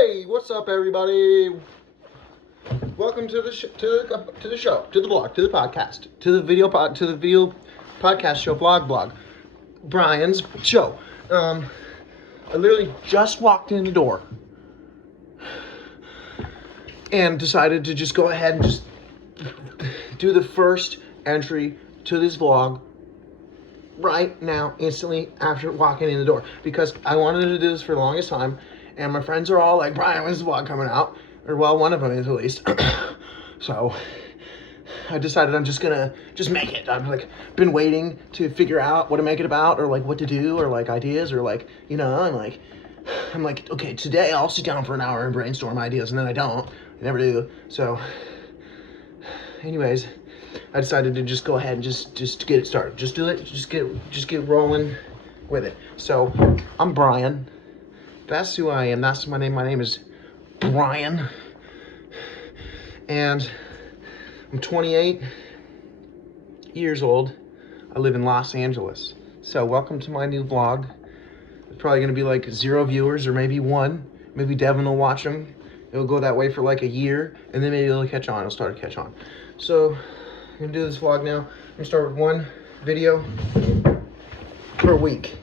Hey, what's up, everybody? Welcome to the show, to the show, to the blog, to the podcast, to the video podcast show, blog. Brian's show. I literally just walked in the door and decided to just go ahead and just do the first entry to this vlog right now, instantly after walking in the door, because I wanted to do this for the longest time, and my friends are all like, Brian, when's the vlog coming out? Or, well, one of them is at least. So I decided I'm just gonna make it. I've like been waiting to figure out what to make it about, or like what to do, or like ideas, or like, you know, I'm like, okay, today I'll sit down for an hour and brainstorm ideas, and then I never do. So anyways, I decided to just go ahead and just get it started. Just do it. Just get rolling with it. So I'm Brian. That's who I am. That's my name. My name is Brian, and I'm 28 years old. I live in Los Angeles. So welcome to my new vlog. It's probably gonna be like 0 viewers, or maybe 1. Maybe Devin will watch them. It'll go that way for like a year, and then maybe it'll catch on. It'll start to catch on. So I'm gonna do this vlog now. I'm gonna start with 1 video per week.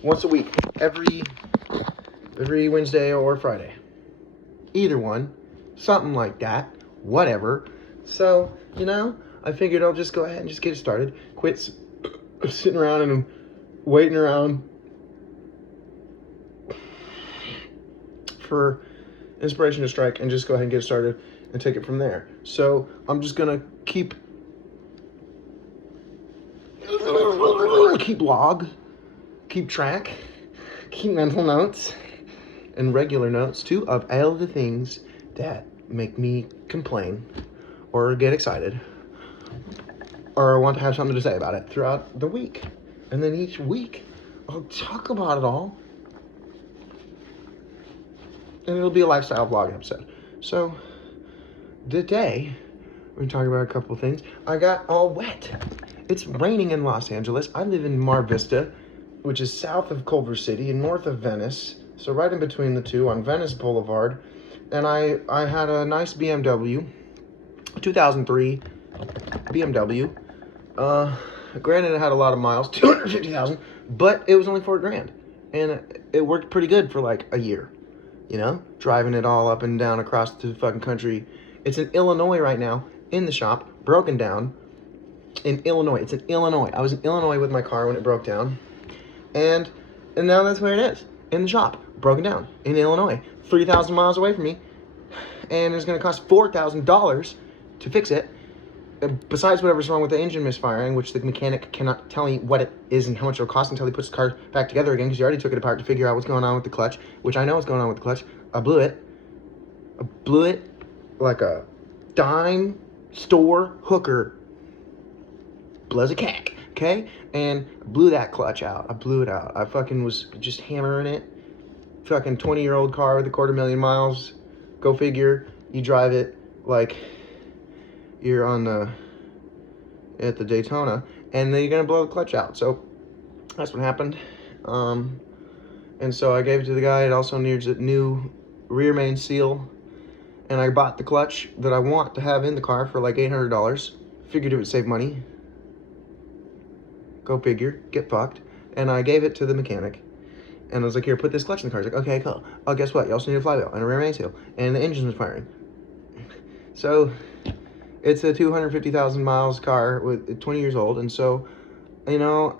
Once a week. Every Wednesday or Friday. Either one. Something like that. Whatever. So, you know, I figured I'll just go ahead and just get it started. Quit sitting around and waiting around for inspiration to strike, and just go ahead and get it started and take it from there. So I'm just gonna keep log, keep track, keep mental notes and regular notes too of all the things that make me complain or get excited or want to have something to say about it throughout the week. And then each week I'll talk about it all, and it'll be a lifestyle vlog episode. So today we're talking about a couple of things. I got all wet. It's raining in Los Angeles. I live in Mar Vista, which is south of Culver City and north of Venice. So right in between the two on Venice Boulevard. And I had a nice BMW, 2003 BMW. Granted, it had a lot of miles, 250,000, but it was only $4,000. And it worked pretty good for like a year. You know, driving it all up and down across the fucking country. It's in Illinois right now, in the shop, broken down. In Illinois. It's in Illinois. I was in Illinois with my car when it broke down. And now that's where it is. In the shop. Broken down. In Illinois. 3,000 miles away from me. And it's going to cost $4,000 to fix it. Besides whatever's wrong with the engine misfiring, which the mechanic cannot tell me what it is and how much it'll cost until he puts the car back together again, because he already took it apart to figure out what's going on with the clutch, which I know what's going on with the clutch. I blew it like a dime store hooker blows a cack, okay? And blew that clutch out. I blew it out. I fucking was just hammering it. Fucking 20-year-old car with 250,000 miles. Go figure. You drive it like you're at the Daytona, and then you're gonna blow the clutch out. So that's what happened. And so I gave it to the guy. It also needs a new rear main seal, and I bought the clutch that I want to have in the car for like $800. Figured it would save money. Go figure. Get fucked. And I gave it to the mechanic, and I was like, here, put this clutch in the car. He's like, okay, cool. Oh, guess what? You also need a flywheel and a rear main seal, and the engine was firing. So it's a 250,000 miles car with 20 years old, and so, you know,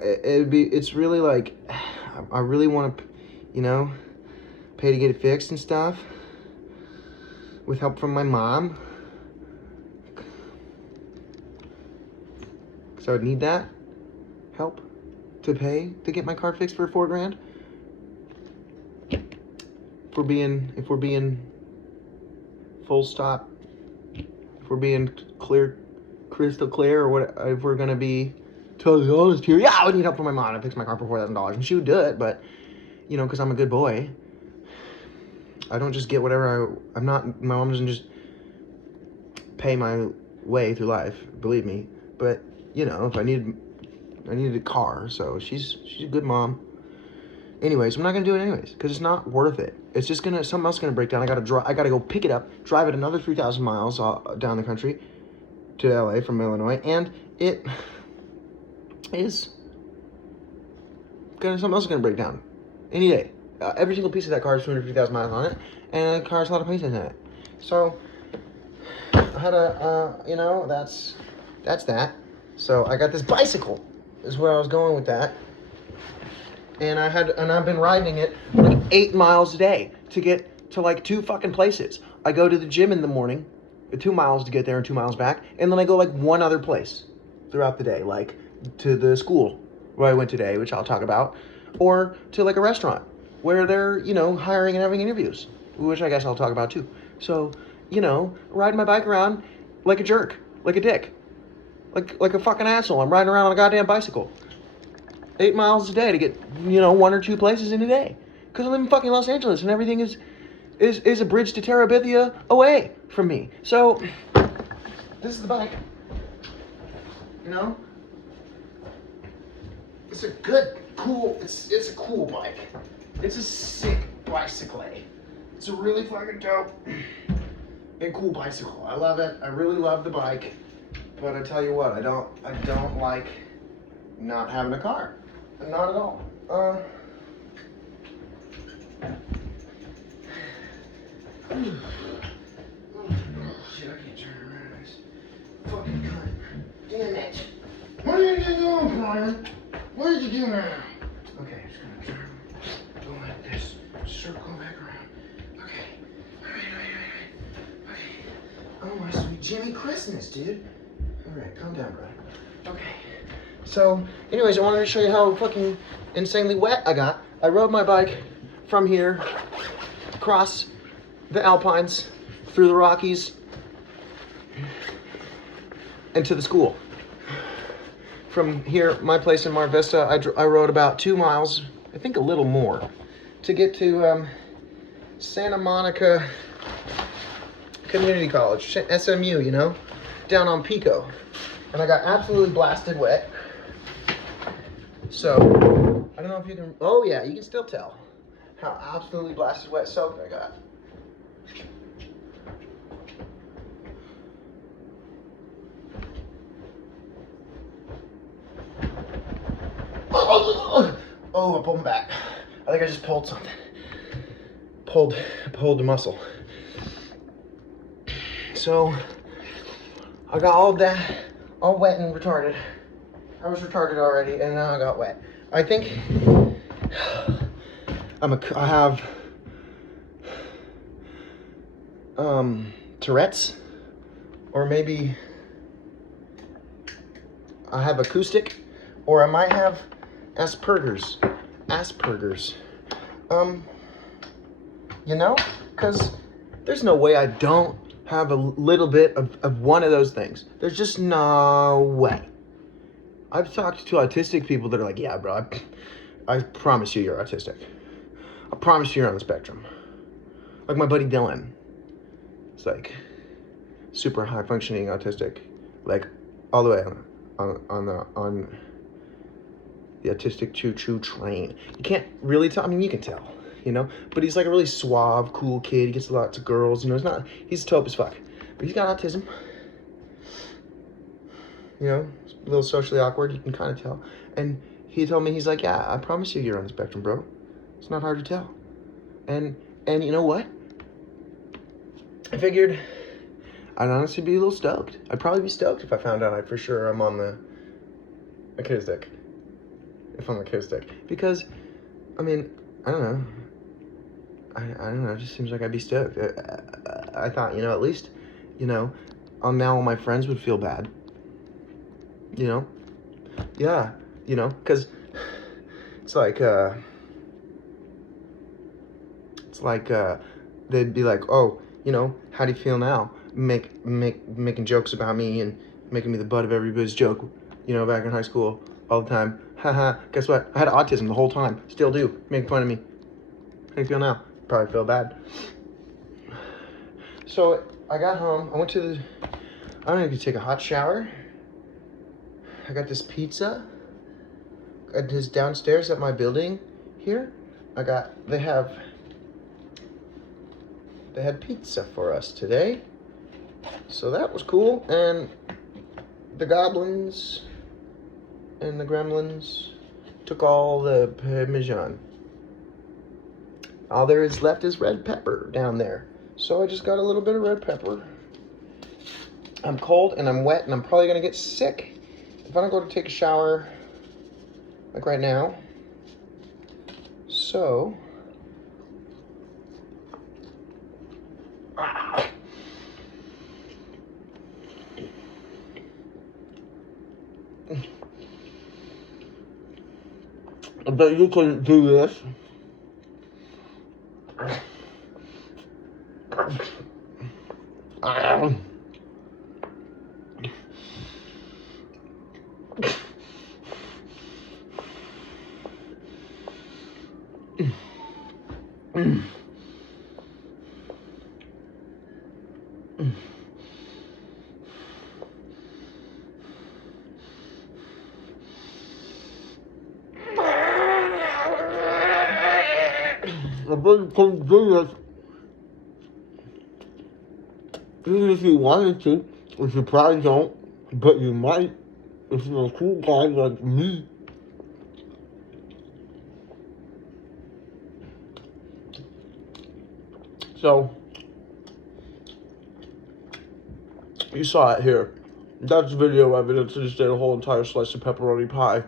it's really like, I really want to, you know, pay to get it fixed and stuff with help from my mom, so I'd need that help to pay to get my car fixed for $4,000. If we're being full stop, if we're being crystal clear, or what, if we're gonna be totally honest here, yeah, I would need help from my mom to fix my car for $4,000, and she would do it, but, you know, because I'm a good boy, I don't just get whatever my mom doesn't just pay my way through life, believe me, but, you know, if I needed a car, so she's a good mom, Anyways, I'm not gonna do it anyways because it's not worth it. It's just something else gonna break down. I gotta go pick it up, drive it another 3,000 miles down the country to LA from Illinois, and it is something else is gonna break down any day. Every single piece of that car has 250,000 miles on it, and the car has a lot of pieces in it. So I had that's that. So I got this bicycle, is where I was going with that. And I've been riding it like 8 miles a day to get to like 2 fucking places. I go to the gym in the morning, 2 miles to get there and 2 miles back, and then I go like 1 other place throughout the day, like to the school where I went today, which I'll talk about, or to like a restaurant where they're, hiring and having interviews, which I guess I'll talk about too. So, riding my bike around like a jerk, like a dick, like a fucking asshole. I'm riding around on a goddamn bicycle. 8 miles a day to get, 1 or 2 places in a day. Because I live in fucking Los Angeles and everything is a bridge to Terabithia away from me. So, this is the bike. It's a good, cool, it's a cool bike. It's a sick bicycle. It's a really fucking dope and cool bicycle. I love it. I really love the bike. But I tell you what, I don't like not having a car. Not at all. Shit, I can't turn around. This fucking cunt. Damn it. What are you doing, Brian? What did you do now? Okay, I'm just gonna turn. Go like this. Circle back around. Okay. Alright. Okay. Oh, my sweet Jimmy Christmas, dude. Alright, calm down, bro. Okay. So, anyways, I wanted to show you how fucking insanely wet I got. I rode my bike from here, across the Alpines, through the Rockies, and to the school. From here, my place in Mar Vista, I rode about 2 miles, I think a little more, to get to Santa Monica Community College, SMU, down on Pico. And I got absolutely blasted wet. So, I don't know if you can, oh yeah, you can still tell how absolutely blasted wet soaked I got. Oh, I pulled him back. I think I just pulled something. Pulled the muscle. So, I got all that, all wet and retarded. I was retarded already, and now I got wet. I think I have Tourette's, or maybe I have acoustic, or I might have Asperger's. Because there's no way I don't have a little bit of one of those things. There's just no way. I've talked to autistic people that are like, yeah, bro, I promise you you're autistic. I promise you you're on the spectrum. Like my buddy Dylan. It's like super high functioning autistic. Like all the way on the autistic choo-choo train. You can't really tell. I mean, you can tell, But he's like a really suave, cool kid. He gets lots of girls. He's dope as fuck. But he's got autism. A little socially awkward, you can kind of tell. And he told me, he's like, yeah, I promise you you're on the spectrum, bro. It's not hard to tell. And you know what? I figured I'd honestly be a little stoked. I'd probably be stoked if I found out for sure I'm on the acoustic. If I'm acoustic. Because, I mean, I don't know. I don't know, it just seems like I'd be stoked. I thought, at least, now all my friends would feel bad. Yeah, because it's like they'd be like, oh, how do you feel now? Making jokes about me and making me the butt of everybody's joke, back in high school all the time. Haha, guess what? I had autism the whole time. Still do. Make fun of me. How do you feel now? Probably feel bad. So I got home. I went to I don't know if you take a hot shower. I got this pizza. It is downstairs at my building here. they had pizza for us today. So that was cool. And the goblins and the gremlins took all the parmesan. All there is left is red pepper down there. So I just got a little bit of red pepper. I'm cold and I'm wet and I'm probably gonna get sick if I don't go to take a shower like right now. So I bet you couldn't do this. I bet you couldn't do this. Even if you wanted to, which you probably don't, but you might if you're a cool guy like me. So, you saw it here. That's video evidence. I just ate a whole entire slice of pepperoni pie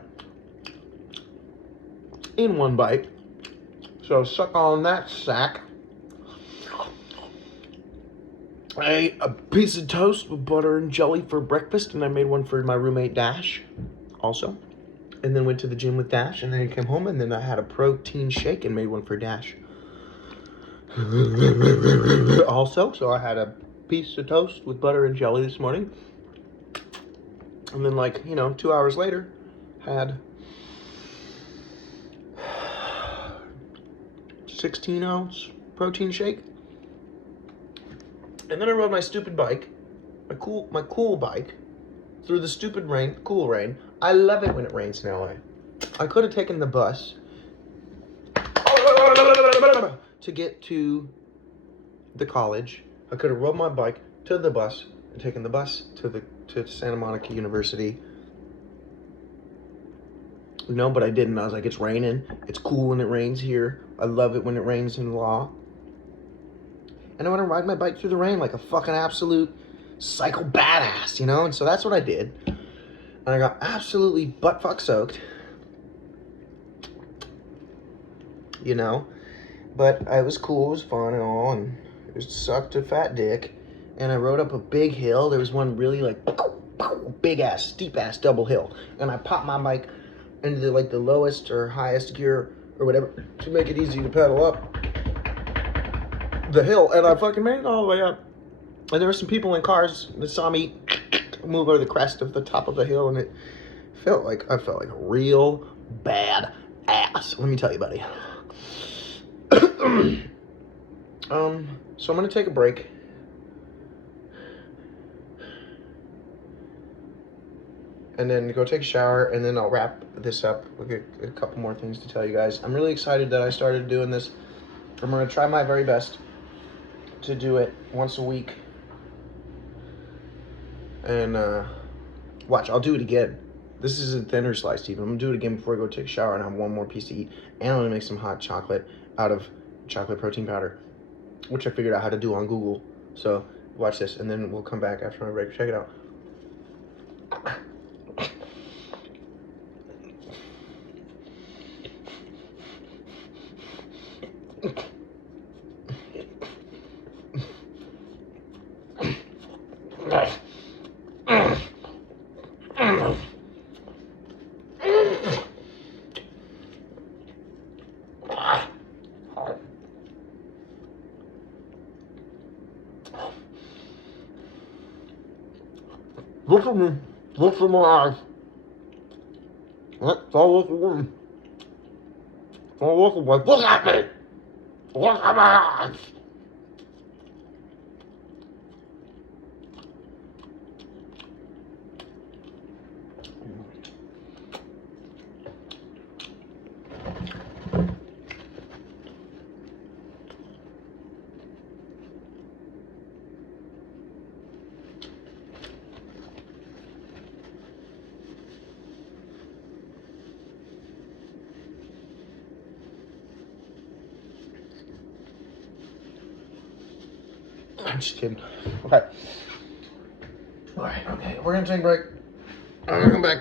in one bite. So suck on that sack. I ate a piece of toast with butter and jelly for breakfast, and I made one for my roommate Dash also. And then went to the gym with Dash, and then I came home, and then I had a protein shake and made one for Dash also. So I had a piece of toast with butter and jelly this morning. And then, like, 2 hours later, had 16-ounce protein shake. And then I rode my stupid bike, my cool bike, through the stupid rain, cool rain. I love it when it rains in LA. I could have taken the bus to get to the college. I could have rode my bike to the bus and taken the bus to Santa Monica University. No, but I didn't. I was like, it's raining. It's cool when it rains here. I love it when it rains in law. And I want to ride my bike through the rain like a fucking absolute psycho badass, And so that's what I did. And I got absolutely butt-fuck soaked. But it was cool, it was fun and all, and it sucked a fat dick. And I rode up a big hill. There was one really, like, big-ass, steep-ass double hill. And I popped my bike into, the lowest or highest gear or whatever to make it easy to pedal up the hill, and I fucking made it all the way up. And there were some people in cars that saw me move over the crest of the top of the hill, and I felt like a real bad ass. Let me tell you, buddy. So I'm gonna take a break. And then go take a shower, and then I'll wrap this up with a couple more things to tell you guys. I'm really excited that I started doing this. I'm gonna try my very best to do it once a week. And watch, I'll do it again. This is a thinner slice even. I'm gonna do it again before I go take a shower and have one more piece to eat. And I'm gonna make some hot chocolate out of chocolate protein powder, which I figured out how to do on Google. So watch this, and then we'll come back after my break. Check it out. Look at me. Look at my eyes. That's all look at me. Don't look away. Look at me. Look at my eyes. I'm just kidding. Okay. All right. Okay. We're gonna take a break. I'm gonna come back.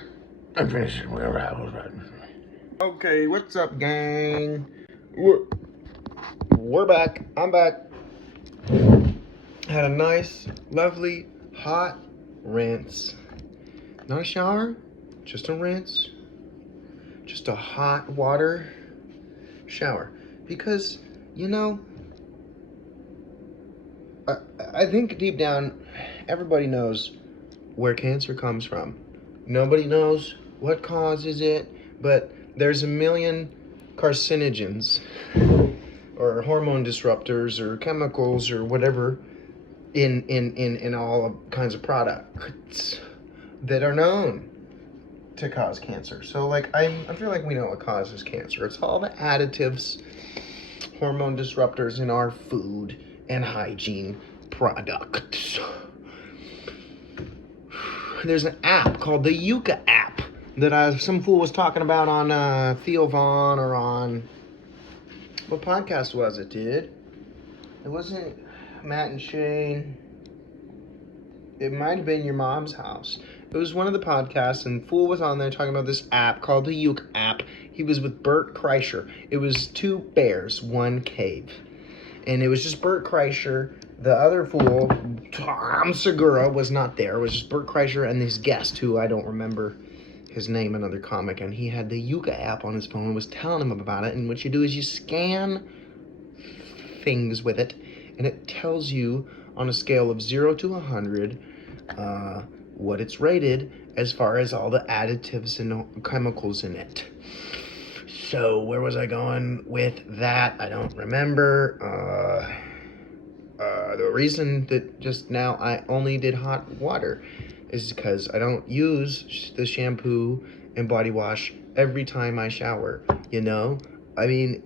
I'm finished. Whatever happens. Okay. What's up, gang? We're back. I'm back. Had a nice, lovely, hot rinse. Not a shower, just a rinse. Just a hot water shower. Because, you know, I think deep down, everybody knows where cancer comes from. Nobody knows what causes it, but there's a million carcinogens or hormone disruptors or chemicals or whatever in all kinds of products that are known to cause cancer. So like I feel like we know what causes cancer. It's all the additives, hormone disruptors in our food and hygiene products. There's an app called the Yucca app that some fool was talking about on Theo Vaughn or on what podcast was it, dude? It wasn't Matt and Shane. It might have been Your Mom's House. It was one of the podcasts, and fool was on there talking about this app called the Yucca app. He was with Bert Kreischer. It was 2 bears, 1 cave. And it was just Bert Kreischer. The other fool, Tom Segura, was not there. It was just Bert Kreischer and his guest, who I don't remember his name, another comic. And he had the Yucca app on his phone and was telling him about it. And what you do is you scan things with it, and it tells you on a scale of 0 to 100 what it's rated as far as all the additives and chemicals in it. So where was I going with that? I don't remember. The reason that just now I only did hot water is because I don't use the shampoo and body wash every time I shower, you know? I mean,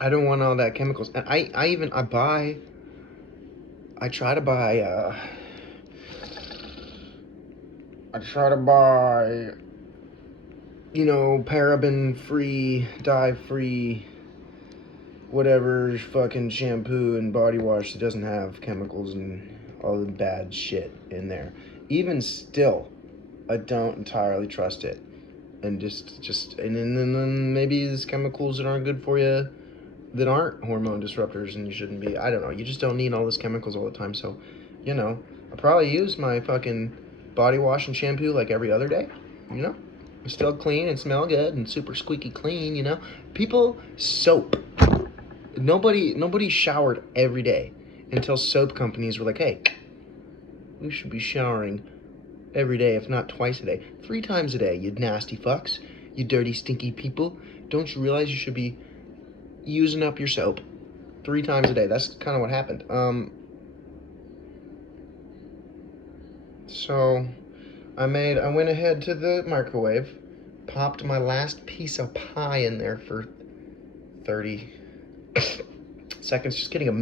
I don't want all that chemicals. And I try to buy, you know, paraben-free, dye-free, whatever fucking shampoo and body wash that doesn't have chemicals and all the bad shit in there. Even still, I don't entirely trust it. And and then maybe there's chemicals that aren't good for you that aren't hormone disruptors and you shouldn't be. I don't know. You just don't need all those chemicals all the time. So, you know, I probably use my fucking body wash and shampoo like every other day, you know? It's still clean and smell good and super squeaky clean, you know? Soap. Nobody showered every day until soap companies were like, hey, we should be showering every day, if not twice a day. 3 times a day, you nasty fucks. You dirty, stinky people. Don't you realize you should be using up your soap 3 times a day? That's kind of what happened. So I went ahead to the microwave, popped my last piece of pie in there for 30 seconds. Just kidding, a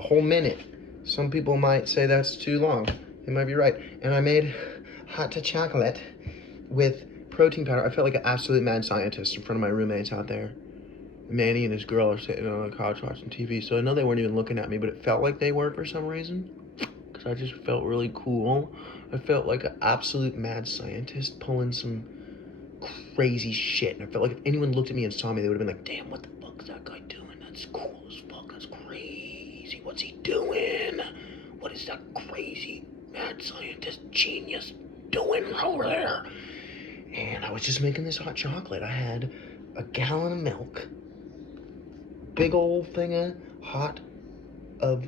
whole minute. Some people might say that's too long. They might be right. And I made hot chocolate with protein powder. I felt like an absolute mad scientist in front of my roommates out there. Manny and his girl are sitting on the couch watching TV, so I know they weren't even looking at me, but it felt like they were for some reason, because I just felt really cool. I felt like an absolute mad scientist pulling some crazy shit, and I felt like if anyone looked at me and saw me, they would have been like, damn, what the fuck is that guy doing? That's cool as fuck, that's crazy. What's he doing? What is that crazy mad scientist genius doing over there? And I was just making this hot chocolate. I had a gallon of milk, big old thing of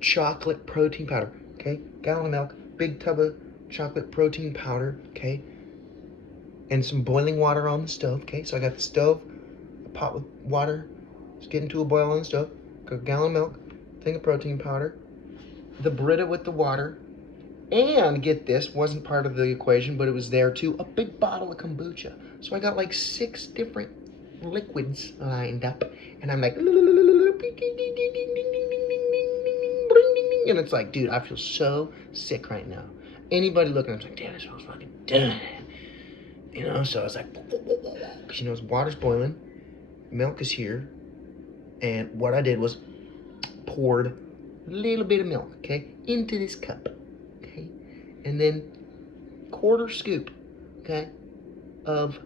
chocolate protein powder, okay? Gallon of milk, big tub of chocolate protein powder, okay? And some boiling water on the stove, okay? So I got the stove, a pot with water, it's getting to a boil on the stove, got a gallon of milk, thing of protein powder, the Brita with the water, and get this, wasn't part of the equation, but it was there too, a big bottle of kombucha. So I got like 6 different liquids lined up, and I'm like, and it's like, dude, I feel so sick right now. Anybody looking, I'm like, damn, this smells fucking done. You know, so I was like, because you know, water's boiling, milk is here, And what I did was poured a little bit of milk, okay, into this cup, okay, and then quarter scoop, okay, of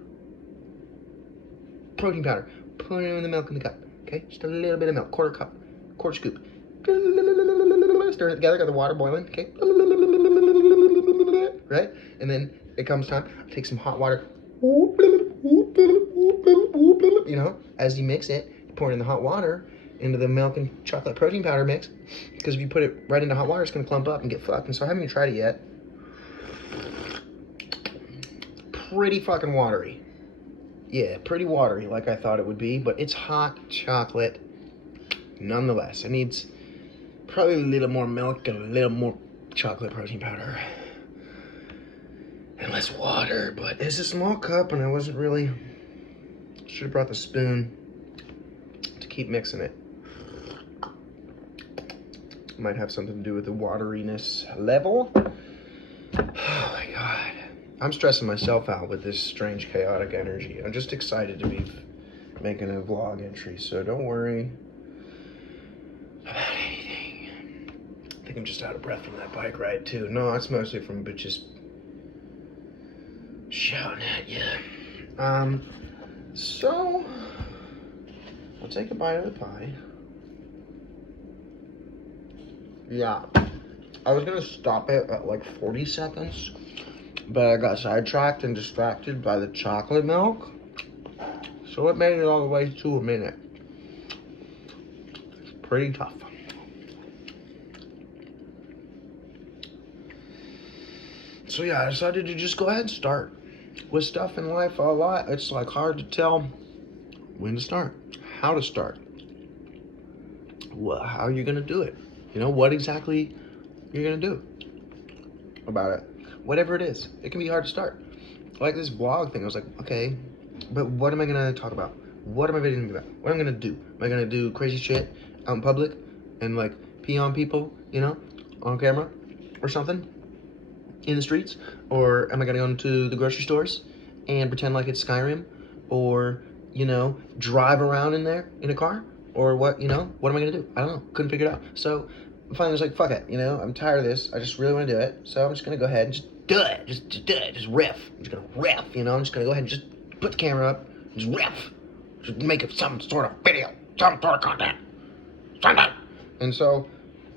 protein powder. Put it in the milk in the cup, okay, just a little bit of milk, quarter scoop. Stir it together, got the water boiling, okay, right, and then it comes time, take some hot water, you know, as you mix it, pour it in the hot water, into the milk and chocolate protein powder mix, because if you put it right into hot water, it's gonna clump up and get fucked. And so I haven't even tried it yet. Pretty fucking watery. Yeah, pretty watery like I thought it would be, but it's hot chocolate nonetheless. It needs probably a little more milk and a little more chocolate protein powder. And less water, but it's a small cup and I wasn't really, should have brought the spoon to keep mixing it. Might have something to do with the wateriness level. Oh my God. I'm stressing myself out with this strange chaotic energy. I'm just excited to be making a vlog entry, so don't worry about anything. I think I'm just out of breath from that bike ride too. No, it's mostly from bitches shouting at you. So I'll take a bite of the pie. Yeah, I was gonna stop it at like 40 seconds, but I got sidetracked and distracted by the chocolate milk, so it made it all the way to a minute. It's pretty tough. So yeah, I decided to just go ahead and start. With stuff in life a lot, it's like hard to tell when to start, how to start, how you're gonna do it. You know, what exactly you're gonna do about it. Whatever it is, it can be hard to start. Like this vlog thing, I was like, okay, but what am I gonna talk about? What am I videoing about? What am I gonna do? Am I gonna do crazy shit out in public and like pee on people, you know, on camera or something in the streets? Or am I gonna go into the grocery stores and pretend like it's Skyrim? Or, you know, drive around in there in a car? Or what, you know, what am I gonna do? I don't know, couldn't figure it out. So finally I was like, fuck it, you know, I'm tired of this. I just really wanna do it. So I'm just gonna go ahead and just do it. Just do it, just riff. I'm just gonna riff, you know, I'm just gonna go ahead and just put the camera up, just riff. Just make it some sort of video, some sort of content. Something. And so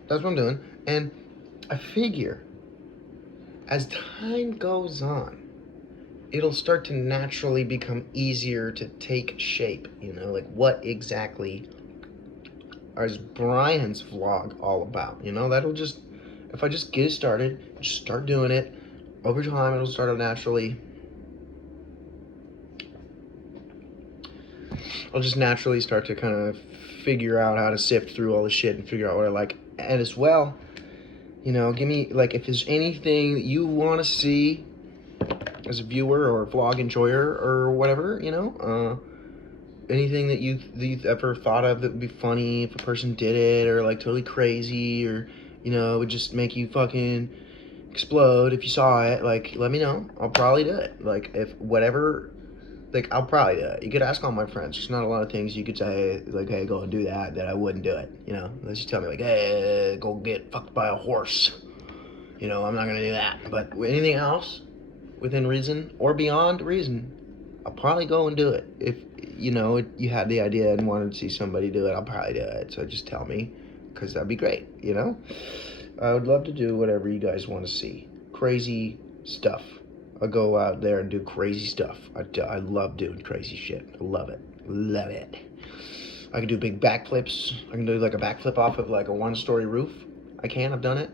that's what I'm doing. And I figure as time goes on, it'll start to naturally become easier to take shape, you know, like what exactly is Brian's vlog all about, you know? That'll just, if I just get it started, just start doing it, over time it'll start to naturally, I'll just naturally start to kind of figure out how to sift through all the shit and figure out what I like. And as well, you know, give me, like, if there's anything that you want to see as a viewer or a vlog enjoyer or whatever, you know, anything that you've ever thought of that would be funny if a person did it, or like totally crazy, or, you know, it would just make you fucking explode if you saw it, like, let me know. I'll probably do it. Like, if whatever, like, I'll probably do it. You could ask all my friends. There's not a lot of things you could say, like, hey, go and do that I wouldn't do it, you know? Unless you tell me, like, hey, go get fucked by a horse. You know, I'm not gonna do that. But anything else, within reason or beyond reason, I'll probably go and do it. If, you know, you had the idea and wanted to see somebody do it, I'll probably do it. So just tell me, because that'd be great, you know? I would love to do whatever you guys want to see. Crazy stuff. I'll go out there and do crazy stuff. I love doing crazy shit. I love it. Love it. I can do big backflips. I can do like a backflip off of like a one-story roof. I've done it.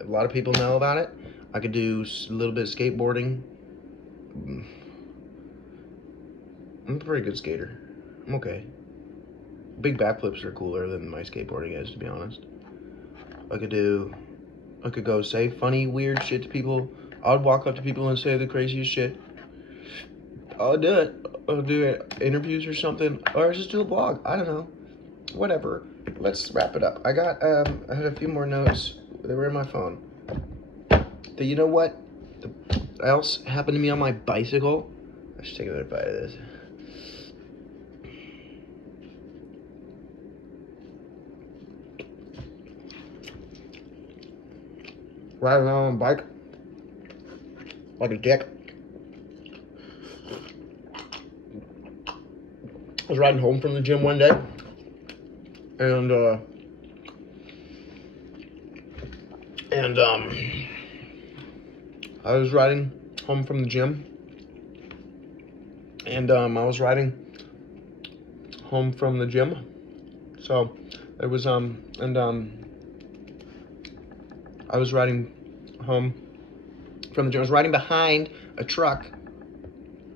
A lot of people know about it. I could do a little bit of skateboarding. I'm a pretty good skater. I'm okay. Big backflips are cooler than my skateboarding is, to be honest. I could go say funny, weird shit to people. I'd walk up to people and say the craziest shit. I'll do it. I'll do it. Interviews or something. Or just do a vlog. I don't know. Whatever. Let's wrap it up. I had a few more notes. They were in my phone. You know what else happened to me on my bicycle? I should take another bite of this. riding around on a bike like a dick. I was riding home from the gym one day, and I was riding home from the gym, and I was riding home from the gym. So there was I was riding home from the gym. I was riding behind a truck,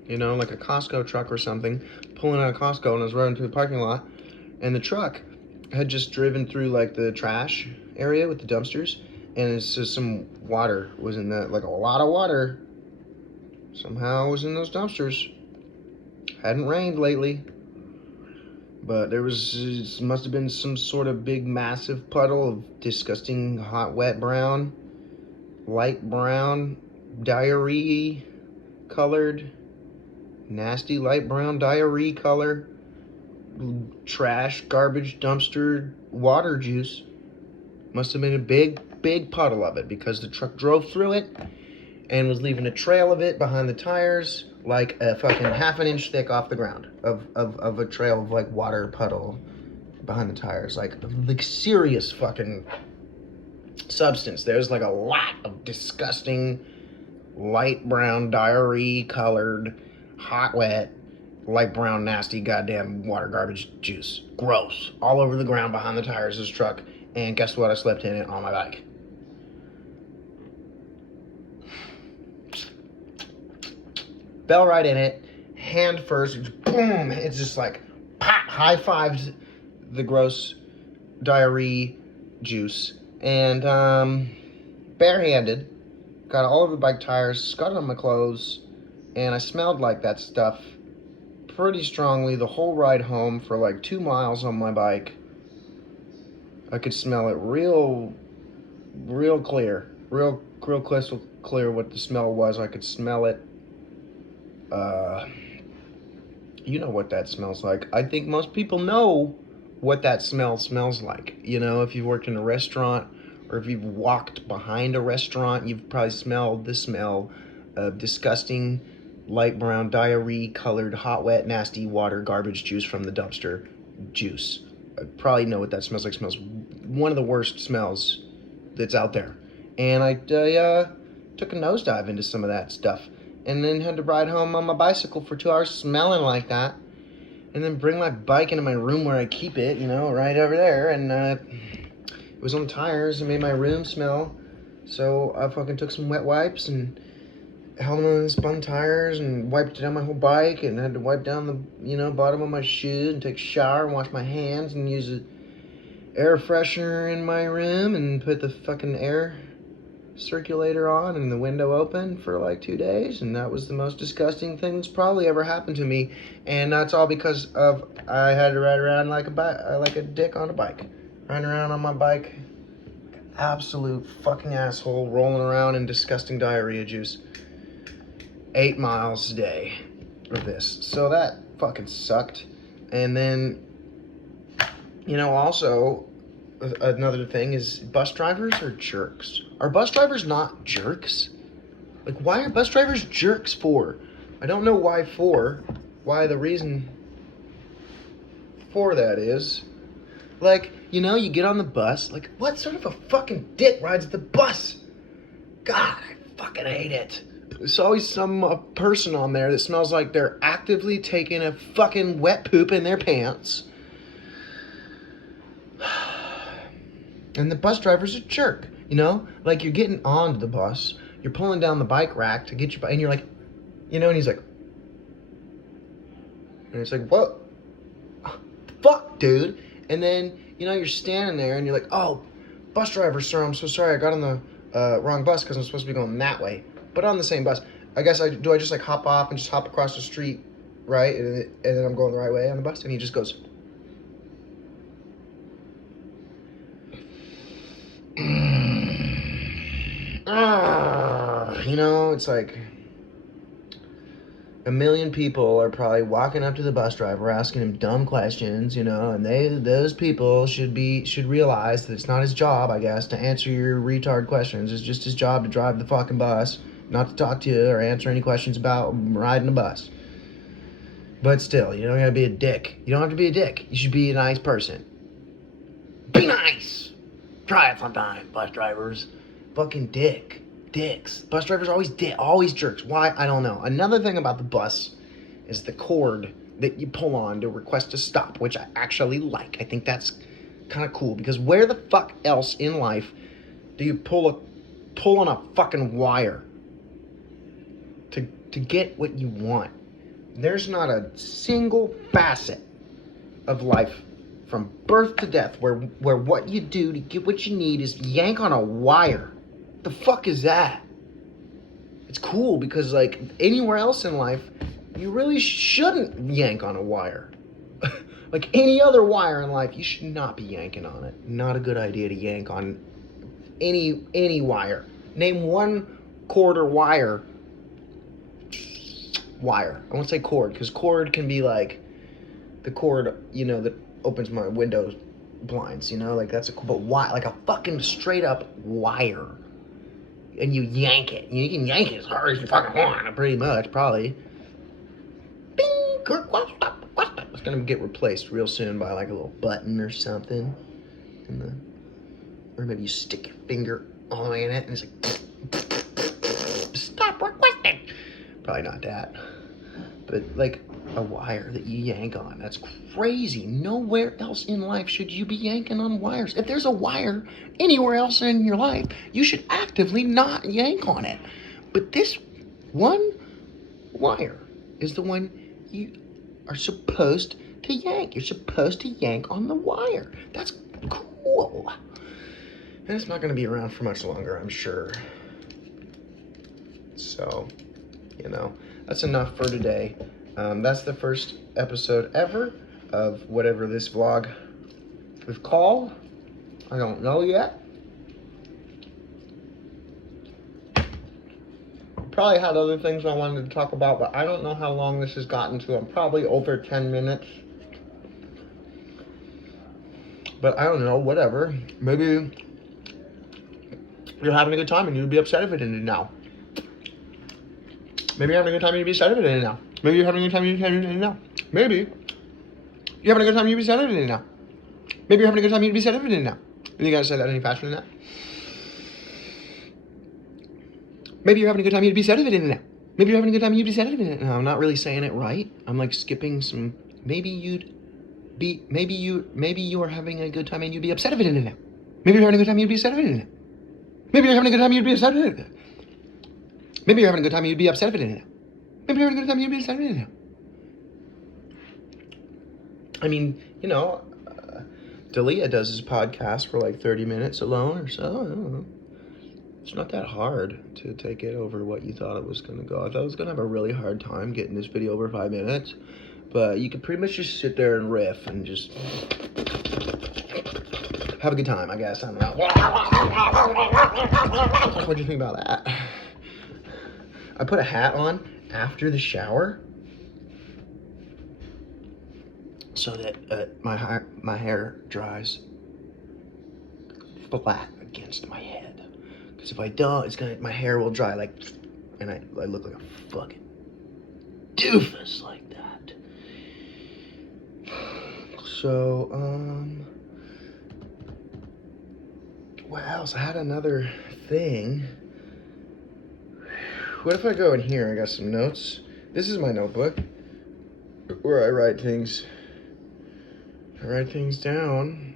you know, like a Costco truck or something, pulling out of Costco, and I was riding through the parking lot, and the truck had just driven through like the trash area with the dumpsters, and it's just some water was in that, like a lot of water somehow was in those dumpsters. Hadn't rained lately, but there was, must have been some sort of big massive puddle of disgusting hot wet brown, light brown, diarrhea colored, nasty light brown diarrhea color, trash, garbage, dumpster, water juice. Must have been a big puddle of it, because the truck drove through it and was leaving a trail of it behind the tires, like a fucking half an inch thick off the ground of a trail of like water puddle behind the tires, like serious fucking substance. There's like a lot of disgusting light brown diarrhea colored hot wet light brown nasty goddamn water garbage juice, gross, all over the ground behind the tires of this truck. And guess what? I slept in it on my bike. Fell right in it, hand first, boom, it's just like pop, high-fived the gross diarrhea juice, and barehanded, got all over the bike tires, got it on my clothes, and I smelled like that stuff pretty strongly the whole ride home for like 2 miles on my bike. I could smell it real clear, real crystal clear what the smell was. I could smell it. You know what that smells like. I think most people know what that smells like. You know, if you've worked in a restaurant or if you've walked behind a restaurant, you've probably smelled the smell of disgusting light brown diarrhea colored hot wet nasty water garbage juice from the dumpster juice. I probably know what that smells like. It smells one of the worst smells that's out there. And I took a nosedive into some of that stuff, and then had to ride home on my bicycle for 2 hours smelling like that, and then bring my bike into my room where I keep it, you know, right over there, and it was on tires and made my room smell. So I fucking took some wet wipes and held them on the spun tires and wiped down my whole bike, and had to wipe down the, you know, bottom of my shoe and take a shower and wash my hands and use an air freshener in my room and put the fucking air circulator on and the window open for like 2 days, and that was the most disgusting thing that's probably ever happened to me. And that's all because of I had to ride around like a dick on a bike, riding around on my bike, absolute fucking asshole, rolling around in disgusting diarrhea juice. 8 miles a day of this. So that fucking sucked. And then, you know, also another thing is bus drivers are jerks. Are bus drivers not jerks? Like, why are bus drivers jerks for? I don't know why for. Why the reason for that is. Like, you know, you get on the bus. Like, what sort of a fucking dick rides the bus? God, I fucking hate it. There's always some person on there that smells like they're actively taking a fucking wet poop in their pants. And the bus driver's a jerk, you know? Like, you're getting onto the bus, you're pulling down the bike rack to get your bike, and you're like, you know, and he's like, and it's like, what? Fuck, dude. And then, you know, you're standing there, and you're like, oh, bus driver, sir, I'm so sorry, I got on the wrong bus because I'm supposed to be going that way. But on the same bus. I guess I just like hop off and just hop across the street, right? And then I'm going the right way on the bus, and he just goes, you know, it's like, a million people are probably walking up to the bus driver asking him dumb questions, and those people should realize that it's not his job, I guess, to answer your retard questions. It's just his job to drive the fucking bus, not to talk to you or answer any questions about riding a bus. But still, you don't gotta be a dick. You don't have to be a dick. You should be a nice person. Be nice! Try it sometime, bus drivers. Fucking dicks. Bus drivers are always jerks. Why? I don't know. Another thing about the bus is the cord that you pull on to request a stop, which I actually like. I think that's kind of cool, because where the fuck else in life do you pull on a fucking wire to get what you want? There's not a single facet of life from birth to death where what you do to get what you need is yank on a wire. The fuck is that? It's cool because, like, anywhere else in life, you really shouldn't yank on a wire. Like any other wire in life, you should not be yanking on it. Not a good idea to yank on any wire. Name one cord or wire. I won't say cord, because cord can be like the cord, that opens my window blinds, like that's but why, like a fucking straight up wire, and you yank it. You can yank it as hard as you fucking want, pretty much, probably. Bing! It's gonna get replaced real soon by like a little button or something, or maybe you stick your finger all the way in it and it's like, stop requesting. Probably not that, but like a wire that you yank on. That's crazy. Nowhere else in life should you be yanking on wires. If there's a wire anywhere else in your life, you should actively not yank on it. But this one wire is the one you are supposed to yank. You're supposed to yank on the wire. That's cool. And it's not going to be around for much longer, I'm sure. So, that's enough for today. That's the first episode ever of whatever this vlog is called. I don't know yet. Probably had other things I wanted to talk about, but I don't know how long this has gotten to. I'm probably over 10 minutes. But I don't know, whatever. Maybe you're having a good time and you'd be upset if it ended now. Maybe you're having a good time and you'd be upset if it ended now. Maybe you're having a good time and you'd be upset if it ended now. Maybe you're having a good time and you'd be upset if it ended now. Maybe you're having a good time and you'd be upset if it ended now. You gotta say that any faster than that? Maybe you're having a good time and you'd be upset if it ended now. Maybe you're having a good time and you'd be upset if it ended now. No, I'm not really saying it right. I'm like skipping some. Maybe you are having a good time and you'd be upset if it ended now. Maybe you're having a good time and you'd be upset if it ended now. Maybe you're having a good time and you'd be upset if it ended now. Maybe you're having a good time and you'd be upset if it ended now. Maybe you're having a good time and you'd be upset if it ended now. I mean, Dalia does his podcast for like 30 minutes alone or so. I don't know. It's not that hard to take it over what you thought it was going to go. I thought I was going to have a really hard time getting this video over 5 minutes. But you could pretty much just sit there and riff and just have a good time, I guess. I don't know. What do you think about that? I put a hat on after the shower so that my hair dries flat against my head. Because if I don't, my hair will dry and I look like a fucking doofus like that. So, what else? I had another thing. What if I go in here? I got some notes. This is my notebook where I write things down.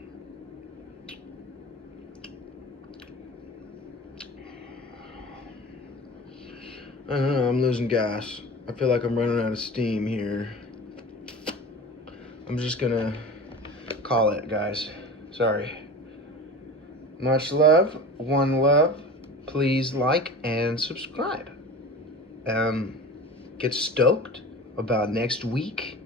I don't know, I'm losing gas. I feel like I'm running out of steam here. I'm just gonna call it, guys. Sorry. Much love, one love. Please like and subscribe. Get stoked about next week.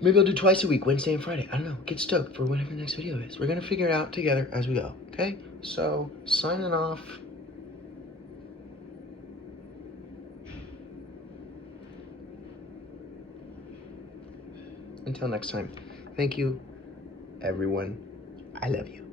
Maybe I'll do twice a week, Wednesday and Friday. I don't know. Get stoked for whatever the next video is. We're gonna figure it out together as we go. Okay? So, signing off. Until next time, thank you, everyone. I love you.